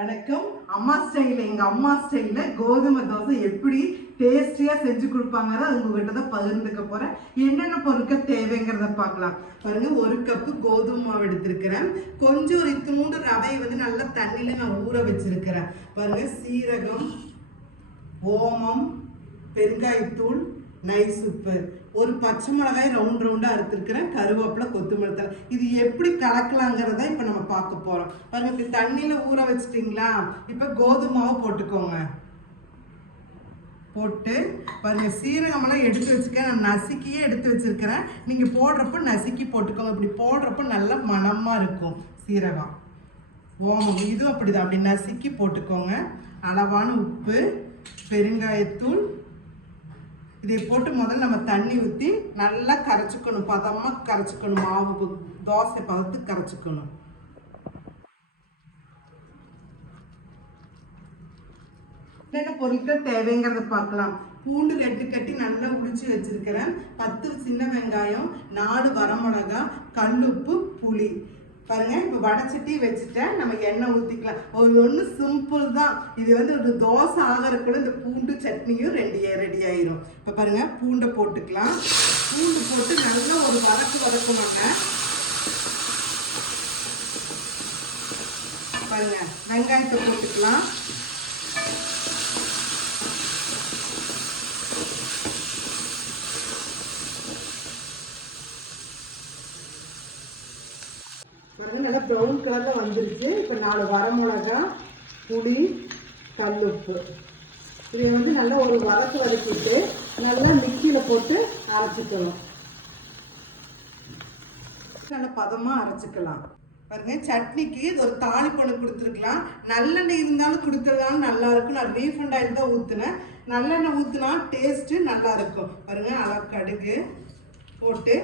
வணக்கம். அம்மா ஸ்டைல எங்க அம்மா ஸ்டைலில் கோதுமை தோசை எப்படி டேஸ்டியா செஞ்சு கொடுப்பாங்க அது உங்ககிட்ட தான் பகிர்ந்துக்க போறேன். என்னென்ன பொருட்கள் தேவைங்கிறத பார்க்கலாம். பாருங்க ஒரு கப்பு கோதுமை மாவு எடுத்திருக்கிறேன். கொஞ்சம் ஒரு இத்தூண்டு ரவையை வந்து நல்லா தண்ணியில நான் ஊற வச்சிருக்கிறேன். பாருங்க சீரகம் ஓமம் பெருங்காயத்தூள் நைஸ் சூப்பர் ஒரு பச்சை மிளகாய் ரவுண்ட் ரவுண்டாக அறுத்துருக்கிறேன். கருவேப்பிலை கொத்தமல்லி தழை. இது எப்படி கலக்கலாங்கிறத இப்போ நம்ம பார்க்க போகிறோம் பாருங்க இப்படி தண்ணியில் ஊற வச்சிட்டிங்களா? இப்போ கோதுமாவை போட்டுக்கோங்க. போட்டு பாருங்க சீரகமெல்லாம் எடுத்து வச்சுக்க. நான் நசுக்கியே எடுத்து வச்சிருக்கிறேன். நீங்கள் போடுறப்ப நசுக்கி போட்டுக்கோங்க. இப்படி போடுறப்ப நல்லா மணமாக இருக்கும் சீரகம். ஓமம் இதுவும் அப்படிதான். அப்படி நசுக்கி போட்டுக்கோங்க. அளவான உப்பு பெருங்காயத்தூள் இதை போட்டு முதல்ல நம்ம தண்ணி ஊற்றி நல்லா கரைச்சிக்கணும். பதமாக கரைச்சிக்கணும். மாவு தோசை பதத்துக்கு கரைச்சிக்கணும். என்னென்ன பொருட்கள் தேவைங்கிறத பார்க்கலாம். பூண்டு ரெண்டு கட்டி நல்லா உடிச்சு வச்சிருக்கிறேன். பத்து சின்ன வெங்காயம் நாலு வரமிளகா கல்லுப்பு புளி. பாருங்க இப்போ வடச்சட்டி வச்சுட்டேன் நம்ம எண்ணெய் ஊற்றிக்கலாம் ஒரு ஒன்று சிம்பிள் தான். இது வந்து ஒரு தோசை ஆகிறக்குள்ள இந்த பூண்டு சட்னியும் ரெடி ரெடி ஆயிரும். இப்போ பாருங்க பூண்டை போட்டுக்கலாம். பூண்டு போட்டு நல்லா ஒரு வதக்கு வதக்குமாங்க பாருங்க வெங்காயத்தை போட்டுக்கலாம் பாருங்க நல்லா ப்ரௌன் கலரில் வந்துருச்சு. இப்போ நாலு வரமிளகா புளி கல்லுப்பு. இதை வந்து நல்லா ஒரு வதக்கு வதக்கிட்டு நல்லா மிக்சியில் போட்டு அரைச்சிக்கணும். நல்ல பதமாக அரைச்சிக்கலாம். பாருங்க சட்னிக்கு இது ஒரு தாளிப்பொண்ணு கொடுத்துருக்கலாம். நல்லெண்ணெய் இருந்தாலும் கொடுத்துருந்தாலும் நல்லா இருக்கும். நான் ரீஃபண்ட் ஆயில் தான் ஊற்றுனேன் நல்லெண்ணெய் ஊற்றுனா டேஸ்ட்டு நல்லா இருக்கும். பாருங்க அளவு கடுகு போட்டு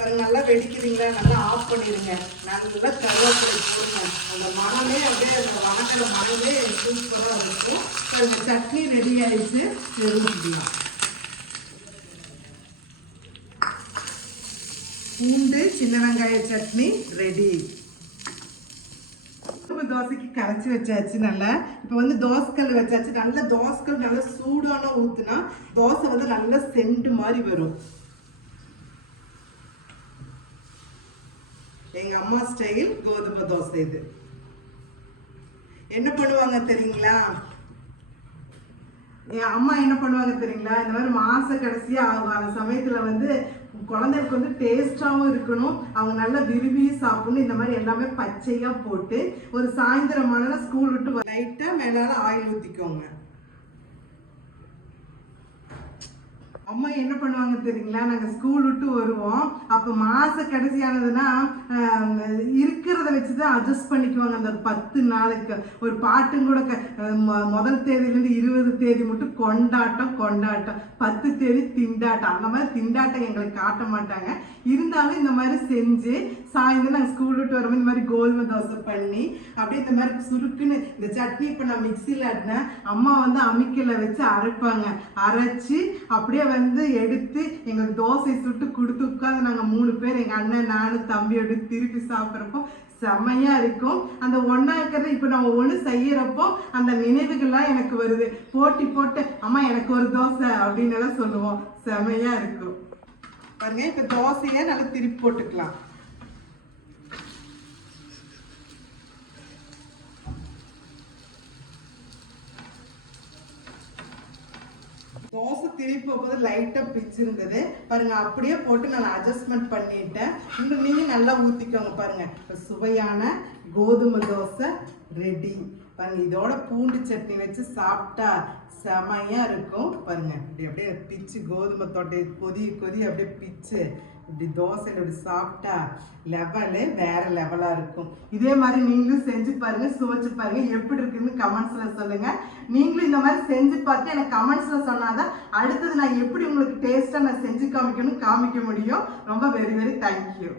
அது நல்லா வெடிக்கிறீங்களா? நல்லா ஆஃப் பண்ணிடுங்க. நல்லா கருவேப்பிலை போடுங்க. அந்த மனமே அப்படியே அந்த வணக்கிற மனமே சூப்பராக இருக்கும். இப்போ சட்னி ரெடி ஆயிடுச்சு. நிறுத்திக்கலாம் பூண்டு சின்ன வெங்காய சட்னி ரெடி தோசைக்கு கரைச்சி வச்சாச்சு நல்லா. இப்போ வந்து தோசைக்கல் வச்சாச்சு. நல்ல தோசைக்கல் நல்லா சூடான ஊத்துனா தோசை வந்து நல்லா சென்ட் மாதிரி வரும். எங்க அம்மா ஸ்டைல் கோதுமை தோசை இது. என்ன பண்ணுவாங்க தெரியுங்களா? என் அம்மா என்ன பண்ணுவாங்க தெரியுங்களா? இந்த மாதிரி மாச கடைசியா அவங்க அந்த சமயத்துல வந்து குழந்தைகளுக்கு வந்து டேஸ்டாகவும் இருக்கணும். அவங்க நல்லா விரும்பி சாப்பிடணும். இந்த மாதிரி எல்லாமே பச்சையாக போட்டு ஒரு சாயந்தரமான ஸ்கூல் விட்டு லைட்டா மேலால ஆயில் ஊற்றிக்கோங்க அம்மா என்ன பண்ணுவாங்க தெரியுங்களா? நாங்கள் ஸ்கூல் விட்டு வருவோம். அப்போ மாச கடைசியானதுன்னா இருக்கிறத வச்சு தான் அட்ஜஸ்ட் பண்ணிக்குவாங்க. அந்த பத்து நாளுக்கு ஒரு பாட்டும் கூட க- மொ- முதல் தேதியிலேருந்து இருபது தேதி மட்டும் கொண்டாட்டம் கொண்டாட்டம். பத்து தேதி திண்டாட்டம். அந்த மாதிரி திண்டாட்டம் எங்களுக்கு காட்ட மாட்டாங்க. இருந்தாலும் இந்த மாதிரி செஞ்சு சாயந்தரம் நாங்கள் ஸ்கூல் விட்டு வரும்போது இந்த மாதிரி கோதுமை தோசை பண்ணி அப்படியே இந்த மாதிரி சுருக்குன்னு இந்த சட்னி இப்போ நான் மிக்சியில் ஆட்டினேன் அம்மா வந்து அம்மிக்கல்ல வச்சு அரைப்பாங்க. அரைச்சி அப்படியே வந்து வந்து எடுத்து எங்களுக்கு தோசை சுட்டு கொடுத்து உட்காந்து நாங்கள் மூணு பேர் எங்கள் அண்ணன் நானும் தம்பியோடு திருப்பி சாப்பிட்றப்போ செம்மையாக இருக்கும். அந்த ஒன்றா இருக்கிறது இப்போ நம்ம ஒன்று செய்கிறப்போ அந்த நினைவுகள்லாம் எனக்கு வருது. போட்டி போட்டு அம்மா எனக்கு ஒரு தோசை அப்படின்னு எல்லாம் சொல்லுவோம். செம்மையாக இருக்கும். பாருங்க இப்போ தோசையை நல்லா திருப்பி போட்டுக்கலாம் தோசை திருப்பி போகும்போது லைட்டாக பிச்சிருந்தது பாருங்கள் அப்படியே போட்டு நான் அட்ஜஸ்ட்மெண்ட் பண்ணிட்டேன். இன்னும் நீங்கள் நல்லா ஊற்றிக்கோங்க பாருங்கள் இப்போ சுவையான கோதுமை தோசை ரெடி பாருங்கள் இதோட பூண்டு சட்னி வச்சு சாப்பிட்டா செமையாக இருக்கும். பாருங்கள் இப்படி அப்படியே பிச்சு கோதுமை தொட்டை கொதி கொதி அப்படியே பிச்சு இப்படி தோசையில் இப்படி சாப்பிட்டா லெவலு வேற லெவலாக இருக்கும். இதே மாதிரி நீங்களும் செஞ்சு பாருங்க சுவைச்சு பாருங்க எப்படி இருக்குன்னு கமெண்ட்ஸில் சொல்லுங்க. நீங்களும் இந்த மாதிரி செஞ்சு பார்த்து எனக்கு கமெண்ட்ஸில் சொன்னாதான் அடுத்தது நான் எப்படி உங்களுக்கு டேஸ்ட்டாக நான் செஞ்சு காமிக்கணும் காமிக்க முடியும். ரொம்ப வெரி வெரி தேங்க்யூ